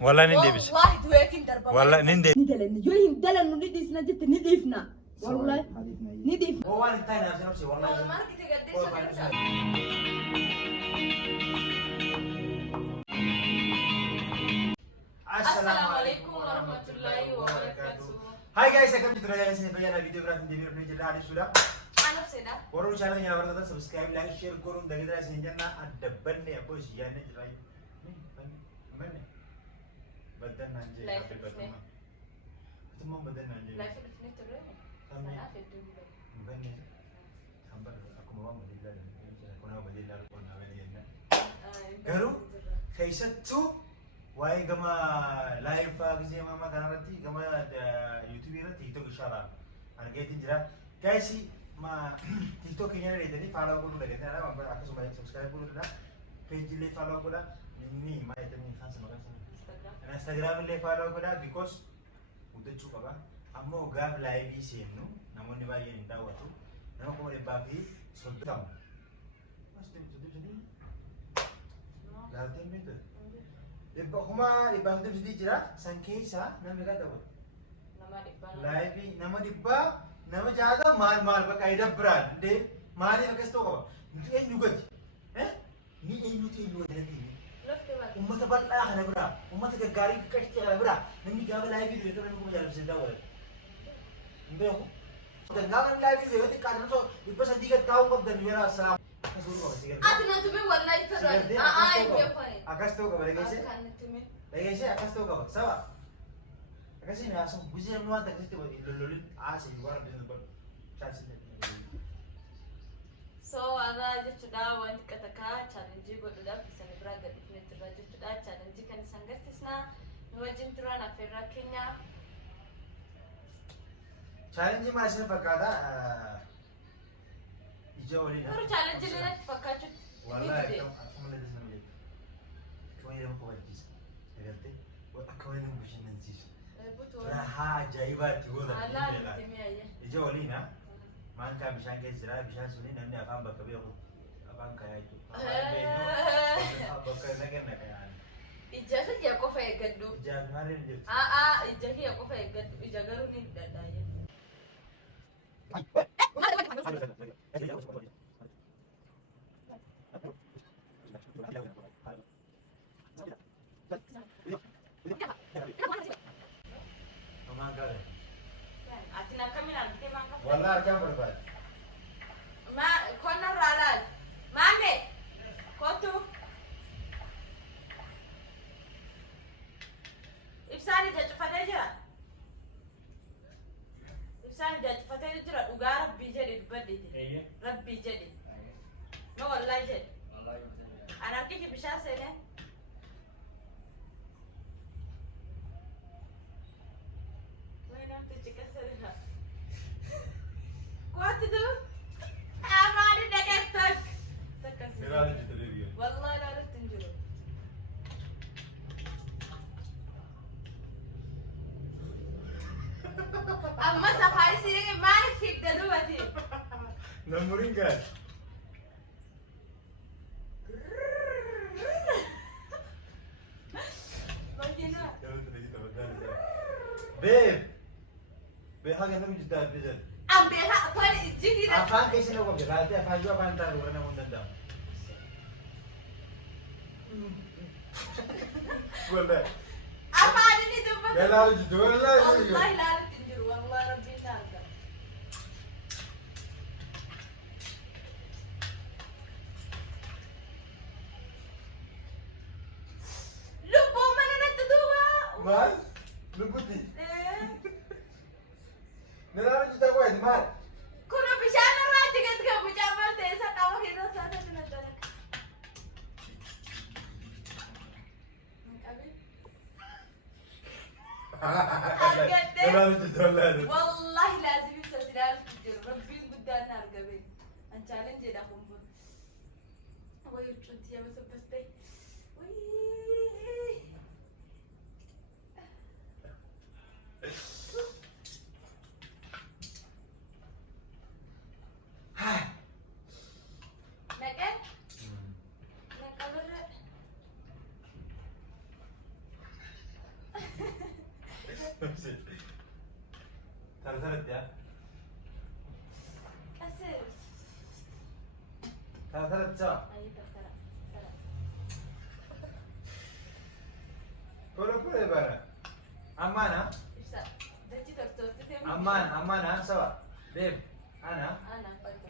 والله نندبس والله نندب ندلن يوين دلن نديس نجت نديفنا والله نديف هو انا الثاني نفسي والله السلام عليكم ورحمة الله وبركاته. هاي جايز كم تتراجع سنة بيجانا فيديو برا في دبي بنيجي على سودا أنا بسيدا. ورو channel nya warna tan subscribe like share kurung dari dari sini jangan ada ban ya bos ya nih jelai nih ban nih badan nanti apa badan mah itu mau badan nanti Life ini terus. Sana itu dulu. ban nih sampai aku mau beli lagi aku mau beli lagi pun apa dia nih garu kaisa tu wae gama live gizi mama kanarati gama YouTube irati itu gishara argetin jira kaisi ma TikTok ini ada jadi follow kudu lagi ada apa aku semua subscribe kudu ada page le follow kudu ini ma itu nih kan sama kan Instagram le follow kudu because udah cukup apa amma gab live sih nu namun di bagian dawa tu nama kamu di bagi sudah pasti sudah jadi lalu itu Iba kuma ibang dib di jira sankesa nama kata apa Nama dipa. live nama diba nama ज़्यादा मार का कायदा ब्रांड दे मारे अगस्त तो कब नीचे इन युगत हैं नी इन युगत रहती है Left the उम्मत बल्ला है ना ब्रा उम्मत के गाड़ी कट के है ब्रा नमी क्या बे लाइव वीडियो तो मैंने को जाने से दाव है बे हो तो गाँव में लाइव वीडियो तो कारण सो इप्पा संजी का ताऊ कब दन मेरा साम Ati na tumi wallahi sarari. Iya fine. अगस्त तो कब रहेगा इसे Kan tumi. रहेगा इसे अगस्त तो कब सवा अगस्त ini langsung bisa menuan tak sih tuh lululin sih luar biasa ber chance ini So ada jechuudha wanti kataka challenge godhuudhaaf isin bira gad dhufne jirra jechuudha. Challenge kan isin agarsiisna nu wajjin turan affeerraa keenya. challenge masih fakkaata ija waliin Garuu challenge illee fakkaachuu wallahi akkuma leedas nama jettu akkuma nama kabachiisa agartee akkuma nama bashannansiisu rahaa ajaa'ibaatti goola Alaa timi ayya. ija waliin maan kaa bishaan keessa jira bishaan suni namni afaan bakka beeku afaan kayaa jechuudha bakka naganna kayaan Ija kiyya qofa eeggadhu. ijaan maaliin jirtu Ija kiyya qofa eeggadhu. Ija garuu ni dadhaaya. Mamaan kale Ati na kami argitee maan kafa. wallahi arkaan barbaade Konna raalaal. Maame. Kottu. Ibsaan ija cufatee jira. Ibsaan ija cufatee jira. Dhugaa rabbii jedhe dubbadhe. Rabbii jedhe. No wallahi jedhe. An harkishi bishaan seenee. Wayii namtichi keessa Kottu tu. Amaani dhaqee takka. Takka si. Miraali jitu deebi'e Wallahi ilaalutti hin jiru. Amma safari siree maaliif hidda dubati? namuriin gaa Makiina. Babe haga nama jitu daa bisan Ambeha kwani jigida. afaan keessa nama qabdi laaltee afaan yoo afaan taatu warra nama hin danda'amu wallahi Afaan inni dubbatu. Miraali jitu wallahi Wallahi ilaalutti hin jiru. Wallahi rabbiin na arga. Lubbuu mana natti duuba. maal lubbutti miraali jitu akkoo ati maal Kun bishaan irraa jigat kan mucaan malte isa qaba keessa isaatti na dalaka. miraali jitu wallahi Wallahi lazim ibsa silaalutti jiru. Rabbiin guddaan na argame. An challenge jedha kun bun. Wayii cunti yaa basabbaste. Wayii. Naqee? Naqa birra. Tartaratti yaa. Asir. Tartaratti sawa. Ayi tartara. Tara. Kore bara. Amana. Ibsa. Dachi tortorti temu. Amana sawa. Beb. Ana. Ana paita.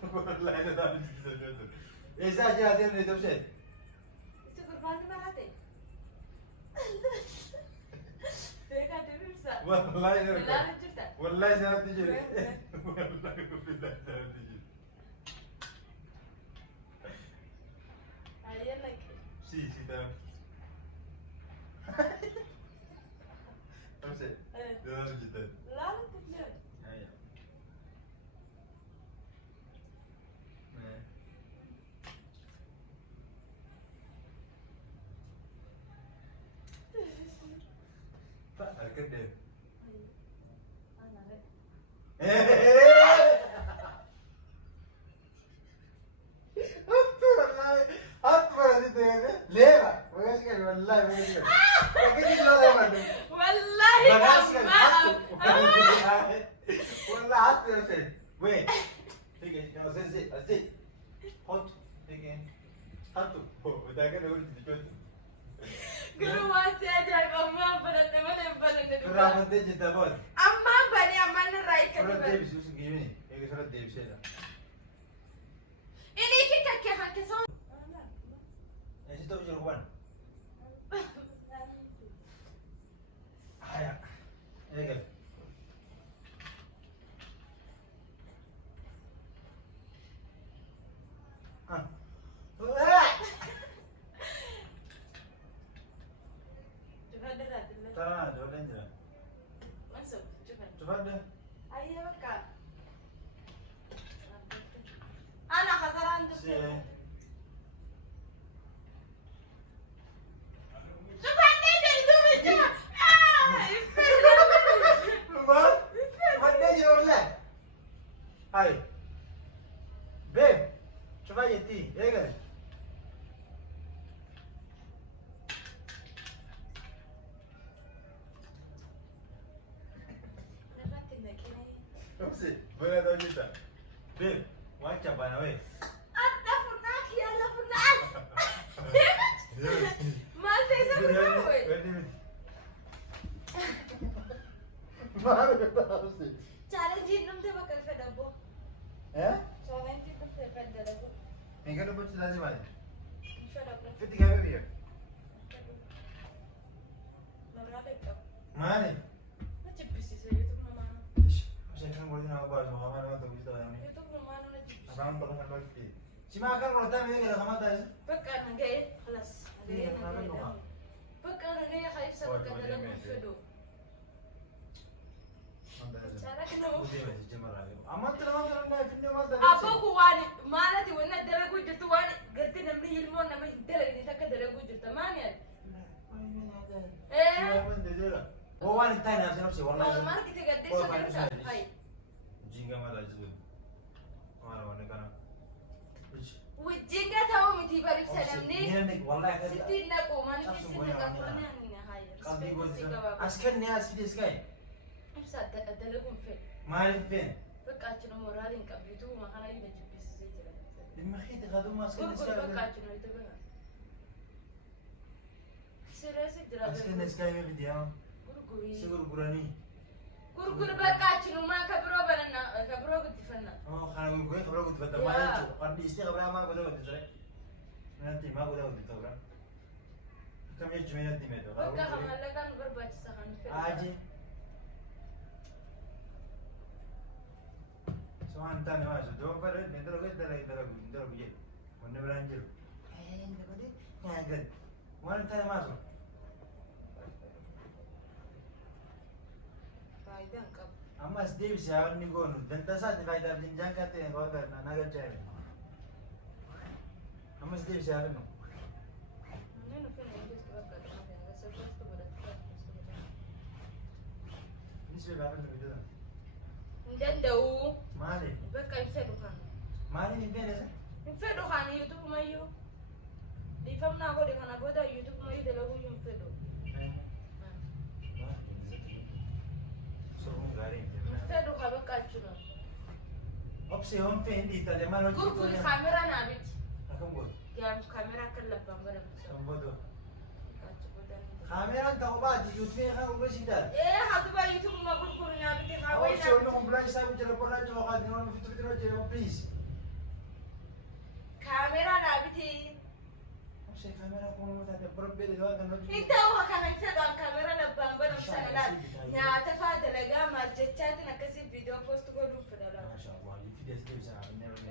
Wallahi da daha ciddi söylüyorsun. Eza cihaden ne diyorsun? Itu kurbanı merate. Beka devi ibsa. Vallahi ne Neler cerita? Wallahi sana diyeceğim. Ben- Wallahi billahi sana diyeceğim. Ayi like. Si tamam. Tamam sen. Evet. Devam cidden. Lalu tutuyor. Hayır. Ne? Tak hareket deh. Ayi. Ana re. Hattu wallahi. Hattu bana dedi yani. Leva. Bagas sekali wallahi bagas sekali. Oke di luar mana? Wallahi Bagas sekali. Hattu. amma. Wallahi hattu ya sen. Weh. Peki, kalau saya asik. Hot. Peki. Hattu. Oh, udah kan udah jadi contoh. Guru masih aja amma pada teman yang paling dari. Kenapa dia cerita bos? Amma bani amma nerai Surat kan. Davis itu segini. Ini surat Davis ya. Ini kita kaya kesan. Yang situ jerukwan. Ayah. Ya kan. Ah. Coba derat dulu. Tanah, jual aja. Masuk, coba. Coba deh. Ayo kak. Anak kasaran tuh. Si. Coba deh dari dulu coba. Ah, itu. Mas, mana jual lah? Hai. Babe, coba yeti, ya kan? Dapatin na kini. Apa sih? Boleh tahu kita? Babe, macam mana weh? Ada pernah kiala pernah. Mas saya pernah weh. Mana tahu sih? Challenge ini nanti bakal kedabo. Eh? Challenge itu kedabo. Enggak ada bocil lagi mana? Kedabo. Fit tiga baby ya? Mana itu? Mana? Macam bisnis YouTube nama. Ish, saya kan boleh nak buat semua mana tu kita yang ni. YouTube nama mana macam. Abang perlu kan lagi. Cuma kan kalau tak boleh kalau sama tak. Bukan nggak kelas. Iya, kenapa tu, Mak? Bukan nggak kayak Oh, sama boleh, dalam boleh. video. Cara kenapa? Udah masih cuma lagi. Amat terang dah video mata. Apa kuwani mana ti wannan dalagu jirtu wani garti namni ilmo nama dalagu ni takka dalagu jirta mani ad Oh, wanita ini harusnya sih warna mal mar kita gadde so dirta hay jingga mata itu. Mana mana kan? wujinga tawo miti bari salam Ini ni nih, wallahi kan. sitti na ko man ki Langsung sitti goyang ka ni, kurni ah. ni hay Kalbi gue respect sih. si ka baba Askan nih asli sky. sa dalagu fe Mari pen. baka chuno moralin ka bitu makana ida jibis se jira Lima khid kadu mas kan gurgur baka chuno ita bana serius jira Askan sky में video. gurguri Sigur gurani. gurgur baka chuno ma ka bro bana ka bro gutifanna Oh, karena gue kalau gue tiba-tiba Ya. main cuy. Kan di istilah berapa gue udah gitu nanti mah gue udah gitu kan. Kami cuma nanti medo. Bakka hamallakan barbaachisa kan Aji. So anta nih mas, dua pada nentar gue ntar gue mana beranjir. Ntar gue ngaget. Mana tanya masuk? Faidan ka. Amas dia bisa nih gue nu. Dan tasat nih kaitan jenjang katanya gue kan naga cewek. Amas dia bisa nu. Neno fena indes ka bakka da mabya ga sabas to bada ta. Ini sudah apa tuh itu? Ndan dawu Mana? bakka ifse do kan. Mana nih bener? Ifse do kan YouTube mayo. Di famna ko de kana boda YouTube mayo de lagu yum fe do. Obsee waan fe'in dhiitaa maal hojii Gurguri kaameraa naa biti. Akkam godhu. Yaa kaameraa kan labbaan godhamu. Kan godhu. Kaameraan ta'uu baati yuutuubii kan urgeessii taate. Hatuba YouTube ma gurguru naa biti kaawwee Obsee wanni kumpulaan isaa bijala qorraa jiru haa jiru waan fitu fitu jiru please. Kaameraa naa biti. Obsee kaameraa kun uummata taate barbee waan kan hojii. Iddoo kana fedhan kaameraa labbaan godhamu sana laal. Nyaata fa'aa dalagaa maal jechaatiin akkasii viidiyoo poost godhuuf fedhan. Maashaallah fidees deebisaa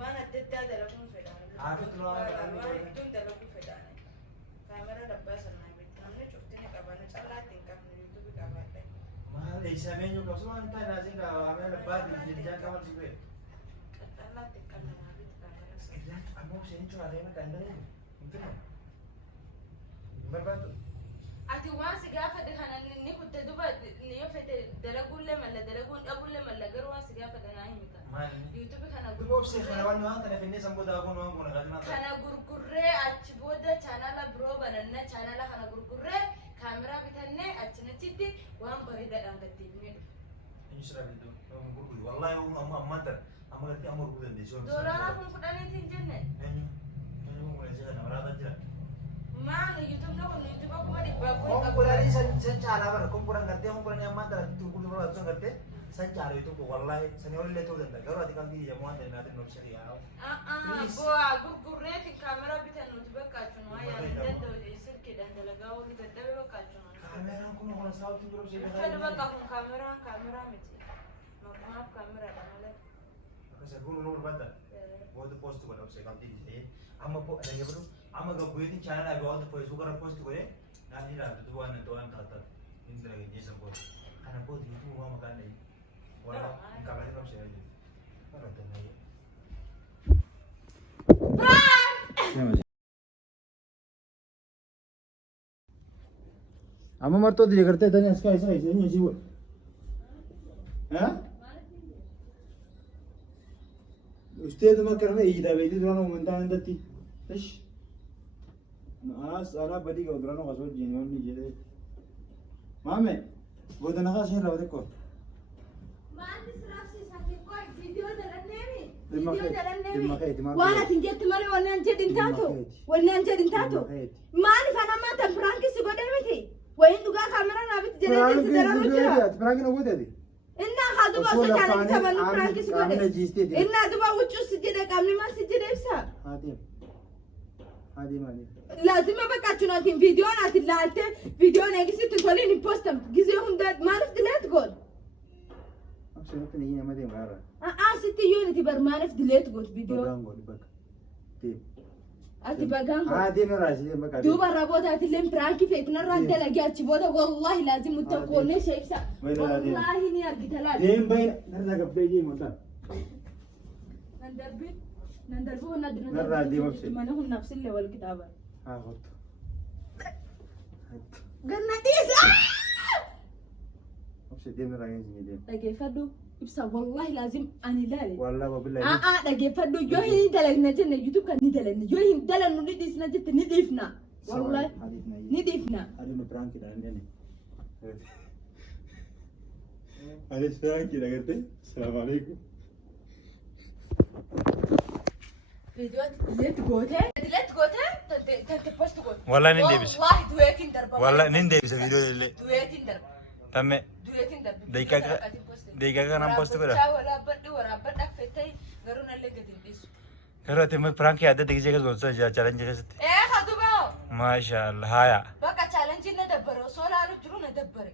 Waan adda addaa dalaguun fedhan. Hafitu waan hedduun dalaguu fedhan. Kaameraa labbaa sanaa biti. Namni cuftini qaban callaatti hin qabne yuutuubii qabaadha. maal eessamee jiru qabsu waan ta'e naasiin kaameraa baati jechaan qaban sirree. Callaatti hin qabne naa biti kaameraa sana. Irratti ammoo isheen cufaatee maqaa hin dandeenye. Hin finne. Hin barbaaddu. Ati waan si gaafadhe kana ni hudda duba ni yoo fedhe dalaguullee malla dalaguun dhabuullee malla garuu waan si gaafadhe naa himita. Maali? Yuutuubii kana Duba obsee kana waan kana finnee san booda kun waan kun akkasuma ta'a. kana gurgurree achi booda chaanala biroo banannee chaanala kana gurgurree kaameraa bitannee achinichitti waan bareedaadhaan gaddeebinee dhufu. Inni sira bidduu waan gurguru wallahi amma tara amma gartee amma gurguru dandeessu. Doolaraa kun kudhaniitiin jenne Eenyu kun kun isa kana maraata jira. maali yuutuubni kun yuutuuba kuma dhibbaa kun Konkolaatii san caalaa bara konkolaatiin gartee konkolaatiin amma tara gurguru barbaadu san gartee san caalaa yuutuubu wallahi san yoo illee ta'uu danda'a garuu ati qalbii jedhamu waan ta'e naatiin obsee yaa. bu'aa gurgurreeti kaameraa bitannuuti bakkaachuun waa yaaduu danda'u silkiidhaan dalagaa walii dadhabee bakkaachuun. Kaameraan kun kun saawutiin jiru obsee Fedha bakka kun kaameraa miti. Maqaaf kaameraadha malee. Akkasii kun nu barbaadda. Booda poost godha obsee qalbii ta'ee amma dhagee bidu amma gabbuyeetiin chaanalaa fi wanta feesbuuk irra poost godhee naaf ilaaltu waan ta'an taatan hin dalagee jeessa booda kana booda yuutuub waan maqaan dhahi warra hin qabatin obsee yaa jiru. Kana danda'a. Amma martooti jegartee tani as kaayisa eenyu isii godha? Usteetuma akkana ijaa beektii duraan uumantaa hundatti. Ish. As alaa badii qabu duraan osoo wajjin yoonni jedhee. Maame booda nagaa isheen raawwate koo. Maaltu siraabsiisa koo viidiyoo dalanneemi? Dhimma Viidiyoo keeti, dalanneemi? dhimma keeti, maal Waan godhe? ati hin jettu malee wanni an jedhin taatu? Dhimma keeti. Wanni an jedhin taatu? Dhimma keeti. Maaliif an ammaa tan firaankisi godhee miti? Wayin dhugaa kaameraa naabitti jedhee jirti dararuu jira. Firaanki na goote ati? Innaa haa duba osoo chaanatti taphannuu firaankisi godhe. Innaa duba huccuus si jedhe qaamni maal si jedhe ibsa. Haadii maali? Laazima bakkaachuun atiin viidiyoon ati laaltee viidiyoon eegisitti toliin hin poostamtu. Gizee hunda maaliif dileet goon? Absoluutti ni nama deemu gaara. Sitti iyyuu niti bar maaliif dileet goot viidiyoo? Bagaan godhu bakka. Deemu. Ati bagaan goot. Haadii na raasisee bakka. Duuba raboota atillee firaankii feetinarraa dalagee achi booda wallaahi laazim mutta koonee ishee ibsa. Wallaahi ni argita laal. Deem bayin narraa gabdee jee montaan. Nan darbii hunda Narraa deemabse. mana hunnaafsillee wal kitaaba. Haa kottu. Ganna dhiisa! Obse deem narraa geensi deem. Dhageeffadhu ibsa wallaahi laazim ani ilaale. Wallaa babilaa. Dhageeffadhu yoo hin dalagne jenne YouTube kan ni dalanne yoo hin dalannu ni dhiisna jette ni dhiifna. Wallaahi ni dhiifna. Aduu piraanki dhaan dhani. Anis piraanki dhagartee. Salaamu alaikum. Dileet gootee tante post goote. Walaa nin deebisa. Wallaahi du'eetiin darba. Walaa nin deebisa viidiyoo illee. Du'eetiin darba. Tamme Du'eetiin darba. daqiiqaa kanaan poost godha. Waraabadha fettee garuu nallee gadi hin dhiisu. Garuu ati pirankii adda adda gisee keessatti gosa chaalenjii keessatti. Hadubaa. Maashaallah haaya. Bakka chaalenjiin na dabbare osoo laalu jiru na dabbare.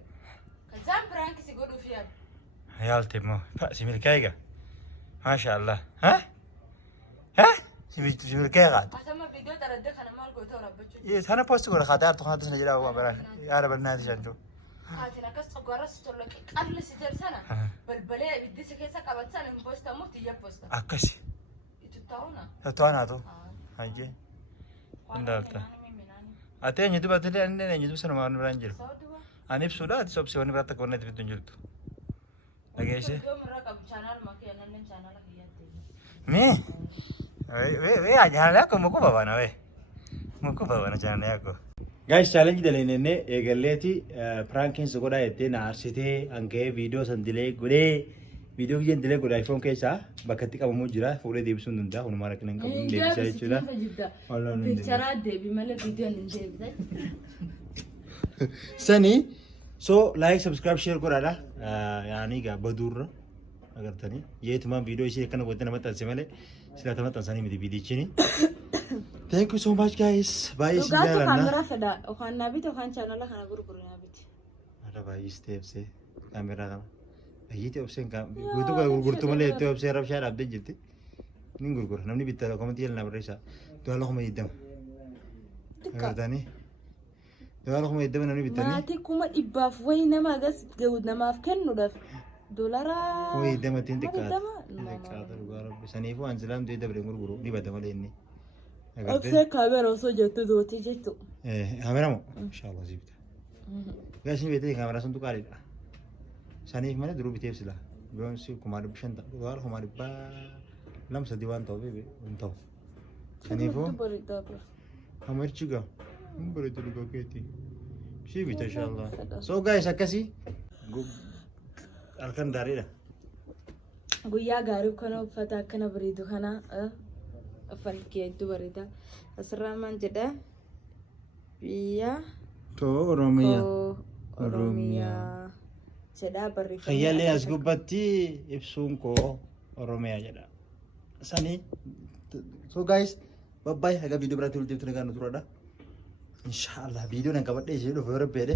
Kazaan piraanki si godhuuf yaadu. Yaalte immoo si milkaa'eega. Maashaallah. Si milkaa'eega. Asama viidiyoo xaradde kana maal goota waraabbachuu. Sana poost godha kaataa hartu kanatti sana jedhaa waan biraan yaada bal'inaati shantuu. Haatiin akkas xoggaarra si tolloqe qalli si jedhu sana balbalee ibiddi si keessa qabatsan hin poostamu tiyya poosta. Akkasi. Ituttaa'uuna. Tattoanaatu. Hayyee. Indaalta. Ati eenyu dubatillee ani eenyu dubsa nama waan biraan jiru. Ani ibsuudha ati sobsee waan biraatti akka wanni itti fiddu hin jirtu. Dhageessee. Mee ajaa'ilee akka mukkuu babaana wee. Mukkuu babaana jaalala yaakko. Guys challenge daleenenne eegalleeti prankiin si godhaa jettee na aarsitee hanga'ee viidiyoo san dilee godhee Viidiyoo kiyyaan dilee godha iPhone keessaa bakka itti qabamuu jira fuudhee deebisuu hin danda'a hunumaa rakkina hin qabu deebisaa jechuudha. Bicharaa deebi malee viidiyoon hin deebisa. Sani so like subscribe share godhaadha yaani gaa baduurra agartanii yeetumaan viidiyoo ishee akkana godhate nama xanse malee sila tama xansanii miti viidiyichini. Thank you so much guys. Baay'ee isin jaalanna. Dhugaatu kaameraa fedha yookaan naabiti yookaan chaanala kana gurguru naabiti. Ada baay'ee isteebsee kaameraa kana. Ayyiti obseen guutuu gurgurtu malee itti obsee rabshaa dhaabdee jirti. Ni gurgura namni bittaa komantii yaalna barreessaa. Doala kuma hiddama. Agartanii. Doala kuma hiddama namni bittanii. Maatii kuma dhibbaaf wayii nama agas namaaf kennuudhaaf dolara. Kuma hiddama ittiin xiqqaata. Xiqqaata dhugaa rabbi. Saniifuu ansilaam ta'ee dabalee gurguru ni bada malee inni. Obsee kaameraa osoo jettu dooti jettu. Kaameraa moo? Inshaallah si bita. Gaasni beektee kaameraa sun tuqaadha. Saniif mana duruu biteef sila. Biroon si kuma dhibba shan ta'a. Doala kuma dhibba lama sadii waan ta'uuf hin ta'u. Saniifuu. Hamarchi gaa. Hin bareedu dhugaa keetii. Si bita inshaallah. So guys akkasii halkan gaariidha. Guyyaa gaarii kana uffata akkana bareedu kana falkii hedduu bareeda. Asirraa maal jedha? Biyya Oromiyaa. Jedhaa barreeffama. Xiyyalee as gubbatti ibsuun koo Oromiyaa jedha. Sanii so guys bye bye haga viidiyoo biraatti walitti nagaan nu turadha. Inshallah viidiyoo nan qabadhee ishee dhufu yoo rabbeedhe.